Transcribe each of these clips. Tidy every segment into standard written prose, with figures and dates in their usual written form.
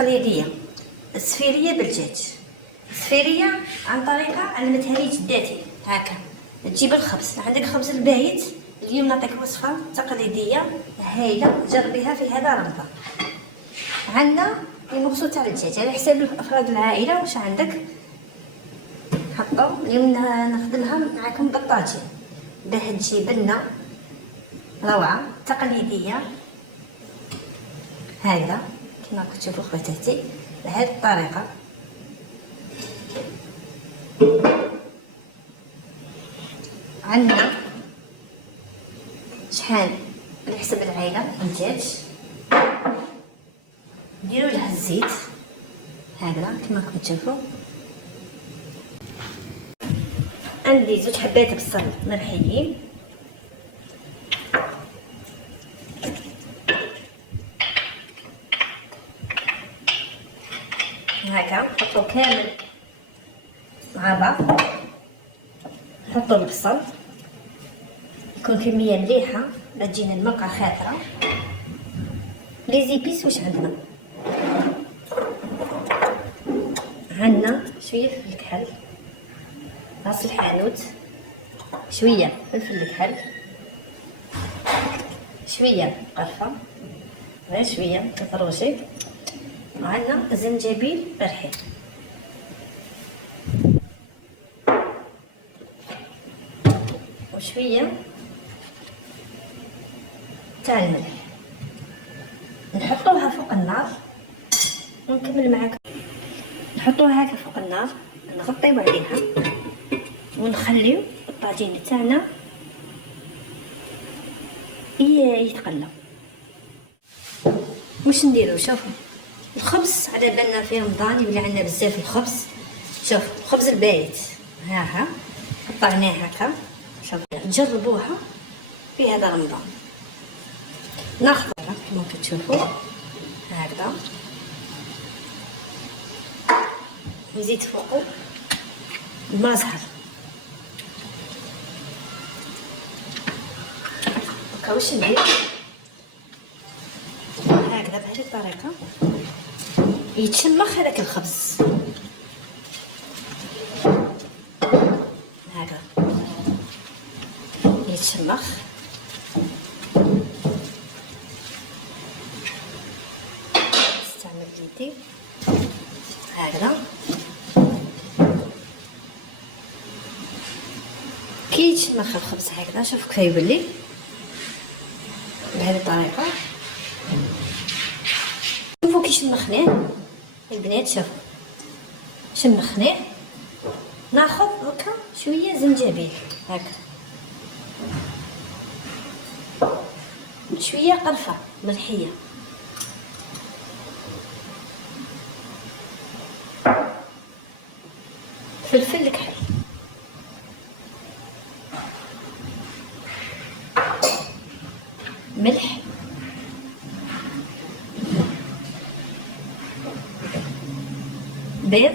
تقليديه السفيريه بالدجاج. السفيريه عن طريقه علمتها لي جداتي. هكا تجيب الخبز، عندك خبز البايت. اليوم نعطيك وصفه تقليديه هايله جربيها في هذا رمضان. عندنا المغسول تاع الدجاج على حساب افراد العائله واش عندك حطوا. اليوم نخدمها معكم بالطاجين باه تجي بنه روعه تقليديه هكذا كما راكم تشوفوا خواتاتي بهذه الطريقه. عندنا شحال على حسب العائله الدجاج، نديروا لها الزيت هكذا كما راكم تشوفوا. عندي 2 حبات بصل مرحيين، هكا نحطو كامل مع بعض. نحطو البصل يكون كميه مليحه باش تجينا المرقه خاطره. لي زيبيس واش عندنا شويه فلفل الكحل، راس الحانوت، شويه فلفل الكحل، شويه قرفه، غير شويه تفروشي. وعندنا زنجبيل مرحي، وشويه تاع الملح. نحطوها فوق النار ونكمل معاكم. نحطوها هكا فوق النار، نغطيو عليها ونخليو الطاجين تاعنا يتقلى. واش نديرو؟ شوفوا الخبز على بالنا في رمضان يولي عندنا بزاف الخبز. شوف الخبز البايت ها قطعناه هكا. شوف جربوها في هذا رمضان. ناخذ كما كتشوفوا هكذا، نزيد فوقو الماء زهر. هكا واش ندير هكذا بهذه الطريقه يتشمخ هذاك الخبز هكذا يتشمخ. نستعمل يدي هكذا كي يتشمخ الخبز هكذا. شوف كيف يولي بهذه الطريقه. شوفوا كي شمخناه البنات، شوفوا شمخناه. ناخذ هكا شويه زنجبيل هكا، شويه قرفه ملحيه، فلفل الكحل، ملح، بيض،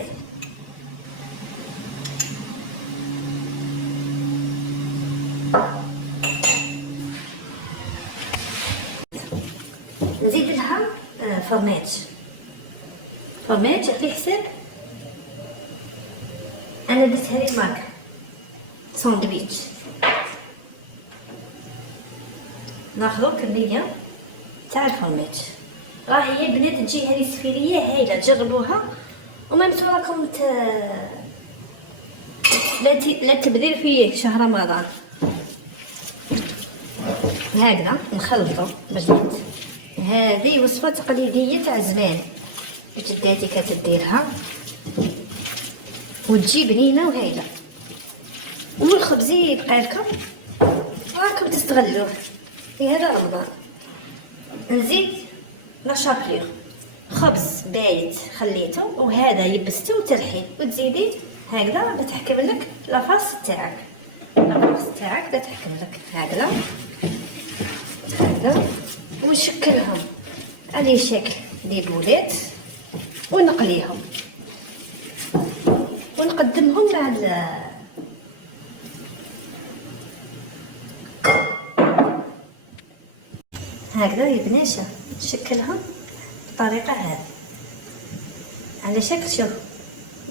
نزيد لها فرماج على حساب. انا درتها لي ماركه ساندويتش. ناخذ كميه تاع الفرماج. راه هي البنات تجي هذه سفيريه هايله، جربوها. وميمتو راكم لا تبذير في شهر رمضان. هكذا نخلطو بالزيت. هذه وصفه تقليديه تاع زمان جداتي كانت ديرها وتجي بنينه وهايله. والخبز يبقى لكم راكم تستغلوه في هذا رمضان. نزيد لاشابليغ، خبز بايت خليته وهذا يبستو وترحيه وتزيدي هكذا بتحكم لك لاص تاعك. بتحكم لك هكذا ونشكلهم على شكل دي بولات ونقليهم ونقدمهم مع هكذا يا بناشا. نشكلهم بالطريقه هذه على شكل شوف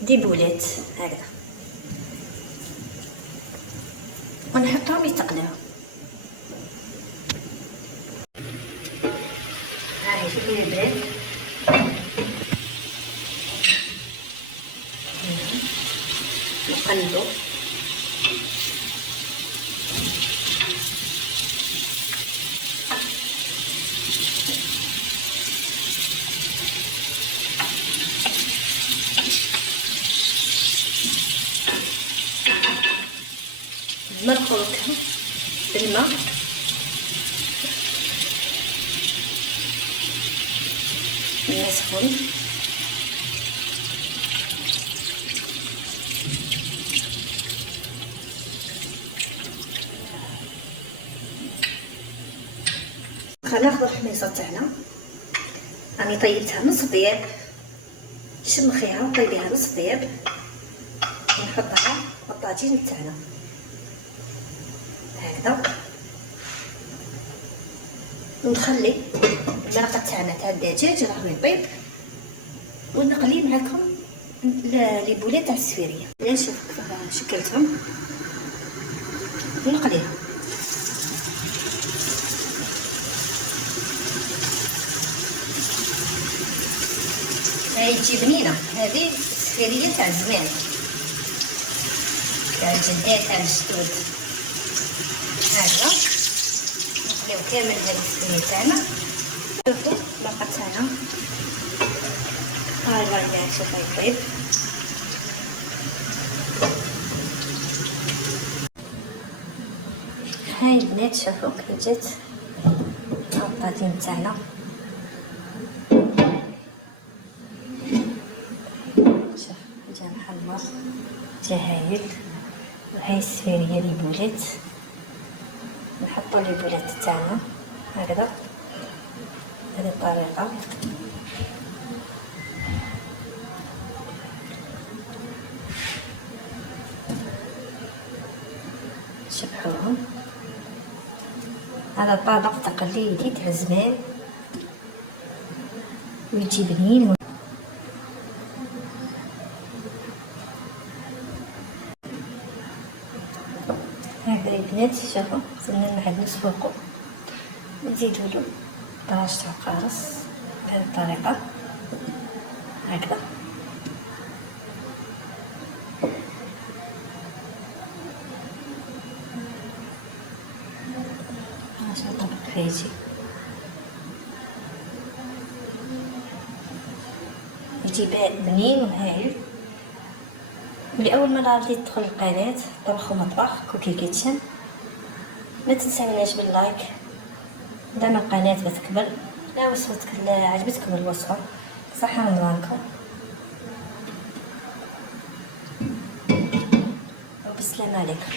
دي بولات هكذا، ونحطهم يتقلاو. هاي شوفوا يبرد، نقلبو نخلطهم بالماء سخون. ناخذ الحميصه تاعنا، راني طيبتها نص طياب، شمخيها وطيبيها نص طياب، ونحطها في الطاجين تاعنا هكذا، ونخلي المرقه تاعنا تاع الدجاج راهو يطيب، ونقلي معكم لي بولات تاع السفيريه. نشوف كيف شكلتهم ونقليهم. هاي تجي بنينه، هذه السفيريه تاع زمان تاع الجدات تاع الجدود. هكذا نخليو كامل هاد السفيريه تاعنا. شوفوا المرقه تاعنا هاي راني شوفها يطيب. هاي البنات شوفوا كي جات الطاجين تاعنا، شوف جا محمر جا هايل. وهاي السفيريه لي بولات، نحطو لي بولات تاعنا هكذا بهذه الطريقه. شبحوهم. هذا طبق تقليدي تاع زمان ويجي بنين. هكذا البنات شوفوا صرنا نعدنوس فوقو، نزيدولو طراج تاع قارص بهذه الطريقه هكذا. هذا طبق فيجي يجي بنين وهايل. لأول مرة غادي تدخل القناة طبخ ومطبخ كوكي كيتشن، ما تنساوناش باللايك، دعم القناة بتكبر. لا وصفتك عجبتكم الوصفة صحة ونوانكم وبالسلامة عليكم.